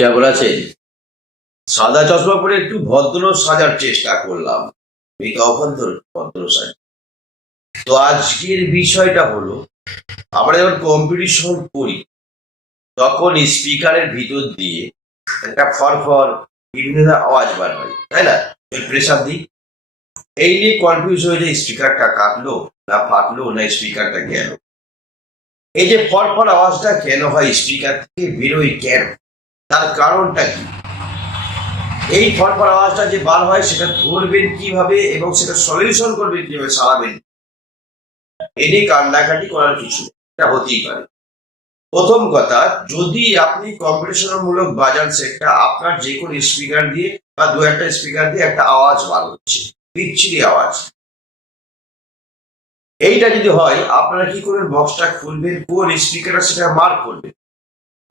কেমন আছেন? সাদা চশমা পরে একটু ভদ্র সাজার চেষ্টা করলাম। এই অভদ্র, ভদ্র সাজ। তো আজকের বিষয়টা হলো, আমরা যখন কম্পিটিশন করি, তখন স্পিকারের ভিতর দিয়ে একটা ফরফর, বিভিন্ন আওয়াজ বার হয় তাই না? প্রেশার দিই। এই নিয়ে কনফিউজ হয়ে যায় স্পিকারটা কাটলো না ফাটলো না স্পিকারটা গেল। এই যে ফরফর আওয়াজটা কেন হয় স্পিকার থেকে বেরোয় কেন? তার কারণটা কি? এই ফটফট আওয়াজটা যে বার হয়, সেটা ধরবেন কীভাবে এবং সেটা সলিউশন করবেন কীভাবে সারাবেন এনে কান্নাকাটি করার কিছু। এটা হতেই পারে। প্রথম কথা, যদি আপনি কম্পিটিশন মূলক বাজান সেটটা আপনার যে কোনো স্পিকার দিয়ে বা দু একটা স্পিকার দিয়ে একটা আওয়াজ বার হচ্ছে, বিচ্ছিরি আওয়াজ। এইটা যদি হয়, আপনারা কি করবেন বক্সটা খুলবেন, কোন স্পিকারটা সেটা মার্ক করবেন?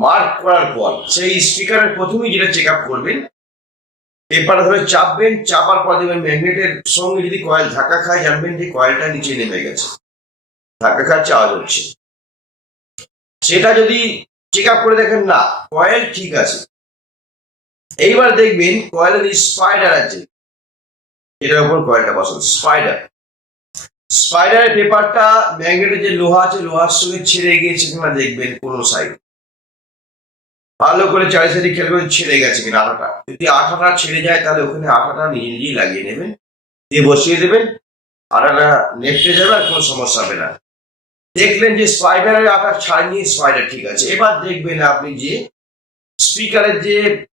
মার্ক করার পর, সেই স্পিকারের প্রথমেই যেটা চেক আপ করবেন পেপার ধরে চাপবেন, চাপার পর দেখবেন ম্যাগনেটের সঙ্গে যদি কয়েল ধাক্কা খায়, জানবেন যে কয়েলটা নিচে নেমে গেছে। ধাক্কা খাচ্ছে আওয়াজ হচ্ছে। সেটা যদি চেক আপ করে দেখেন, না কয়েল ঠিক আছে। এইবার দেখবেন কয়েলের স্পাইডার আছে। এটার উপর কয়েলটা বসান স্পাইডার স্পাইডারের পেপারটা ম্যাগনেটের যে লোহা আছে, লোহার সঙ্গে ছেড়ে গিয়েছে কিনা দেখবেন কোনো সাইড ভালো করে চারি খেয়াল করে ছেড়ে গেছে কিনা আঠাটা যদি আঠাটা ছেড়ে যায়, তাহলে ওখানে আঠাটা নিজে নিজেই লাগিয়ে নেবেন। দিয়ে বসিয়ে দেবেন। আঠাটা নেপটে যাবে আর কোনো সমস্যা হবে না। দেখলেন যে স্পাইডারের আকার ছাড়িয়ে স্পাইডার ঠিক আছে। এবার দেখবেন আপনি যে স্পিকারের যে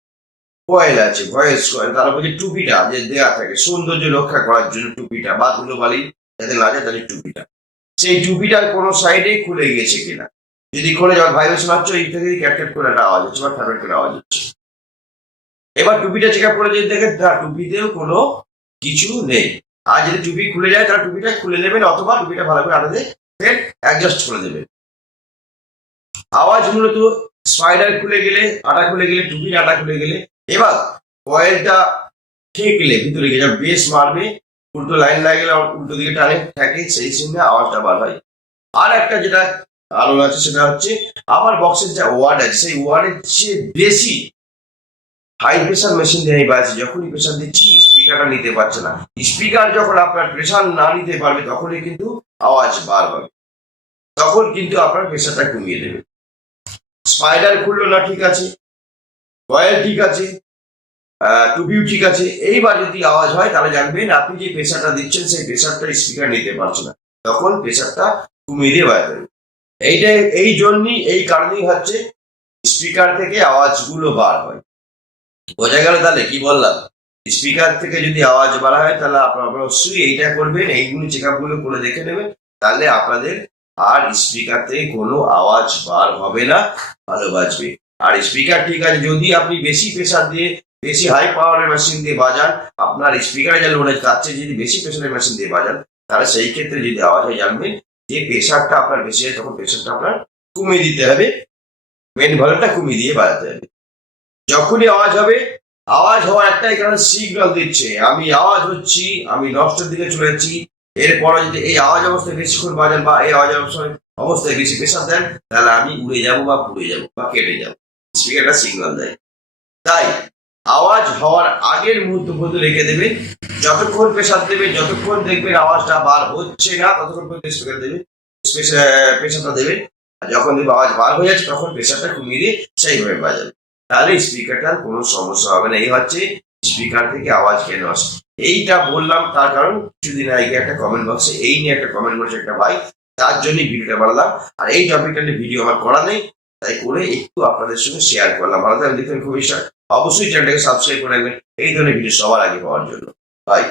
কয়েল আছে ভয়েস কয়েল তার উপর যে টুপিটা যে দেয়া থাকে, সৌন্দর্য রক্ষা করার জন্য টুপিটা বা ধুলোবালি যাতে না যায় তাদের টুপিটা। সেই টুপিটার কোনো সাইডে খুলে গিয়েছে কিনা। যদি খুলে যাওয়ার ভাইব্রেশন হচ্ছে এই থেকে ক্যাটক্যাট করে একটা আওয়াজ হচ্ছে বা ফ্যাট করে আওয়াজ হচ্ছে। এবার টুপিটা চেক আপ করে যদি দেখেন না, টুপিতেও কোনো কিছু নেই। আর যদি টুপি খুলে যায়, তাহলে টুপিটা খুলে নেবেন অথবা টুপিটা ভালো করে আটাতে ফের অ্যাডজাস্ট করে দেবেন আওয়াজ মূলত স্পাইডার খুলে গেলে, আটা খুলে গেলে, টুপির আটা খুলে গেলে। এবার কয়েলটা ঠেকলে, ভিতরে গিয়ে যা বেশ মারবে, উল্টো লাইন লাগলে উল্টো দিকে টানে থাকে সেই সঙ্গে আওয়াজটা বার হয়। আর একটা যেটা আলো আছে, সেটা হচ্ছে আমার বক্সের যা ওয়ার্ড আছে, সেই ওয়ার্ডের চেয়ে বেশি হাই প্রেশার মেশিন দিয়ে আমি বাজছি যখনই প্রেশার দিচ্ছি স্পিকারটা নিতে পারছে না। স্পিকার যখন আপনার প্রেশার না নিতে পারবে, তখনই কিন্তু আওয়াজ বার হবে। তখন কিন্তু আপনার প্রেশারটা কমিয়ে দেবে। স্পাইডার খুললো না, ঠিক আছে। কয়েল ঠিক আছে। টুপিও ঠিক আছে। এইবার যদি আওয়াজ হয়, তাহলে জানবেন আপনি যে প্রেশারটা দিচ্ছেন, সেই প্রেশারটা স্পিকার নিতে পারছে না। তখন প্রেশারটা কমিয়ে দিয়ে হবে। এইটাই এই জন্যই, এই কারণেই হচ্ছে স্পিকার থেকে আওয়াজগুলো বার হয়। বোঝা গেল তাহলে? কি বললাম? স্পিকার থেকে যদি আওয়াজ বাড়া হয়, তাহলে আপনারা অবশ্যই এইটা করবেন, এইগুলো চেক আপগুলো করে দেখে নেবেন, তাহলে আপনাদের আর স্পিকার থেকে কোনো আওয়াজ বার হবে না, ভালো বাজবে। আর স্পিকার ঠিক আছে, যদি আপনি বেশি প্রেশার দিয়ে, বেশি হাই পাওয়ারের মেশিন দিয়ে বাজান, আপনার স্পিকারে যা লোড তার চেয়ে যদি বেশি প্রেশারের মেশিন দিয়ে বাজান, তাহলে সেই ক্ষেত্রে যদি আওয়াজ হয় জানবেন যে প্রেশারটা আপনার বেশি হয়, তখন প্রেশারটা আপনার কমিয়ে দিতে হবে। মেন ভলিউমটা কমিয়ে দিয়ে বাজাতে হবে। যখনই আওয়াজ হবে, আওয়াজ হওয়ার একটাই কারণ সিগনাল দিচ্ছে। আমি আওয়াজ হচ্ছি, আমি নষ্টের দিকে চলে যাচ্ছি। এরপরে যদি এই আওয়াজ অবস্থায় বেশিক্ষণ বাজান বা এই আওয়াজ অবস্থায় অবস্থায় বেশি প্রেশার দেন, তাহলে আমি উড়ে যাব বা পুড়ে যাব বা কেটে যাব। স্পিকারটা সিগনাল দেয়। তাই আওয়াজ হওয়ার আগের মুহূর্ত পর্যন্ত রেখে দেবে। যতক্ষণ প্রেশার দেবে, যতক্ষণ দেখবেন আওয়াজটা বার হচ্ছে না, ততক্ষণ পর্যন্ত স্পিকার দেবেন প্রেশারটা আর যখন দেখবে আওয়াজ বার হয়ে যাচ্ছে, তখন প্রেশারটা কমিয়ে দিয়ে সেইভাবে বাজাবে তাহলে স্পিকারটার কোনো সমস্যা হবে না। এই হচ্ছে স্পিকার থেকে আওয়াজ কেন আসে এইটা বললাম তার কারণ কিছুদিন আগে একটা কমেন্ট বক্সে এই নিয়ে একটা কমেন্ট করেছে একটা ভাই, তার জন্যই ভিডিওটা বানালাম। আর এই টপিকটা নিয়ে ভিডিও আমার করা নেই, তাই করে একটু আপনাদের সঙ্গে শেয়ার করলাম। ভালো থাকবেন, দেখবেন খুব ইচ্ছা। অবশ্যই চ্যানেলটাকে সাবস্ক্রাইব করে রাখবেন। এই ধরনের ভিডিও সবার আগে পাওয়ার জন্য। বাই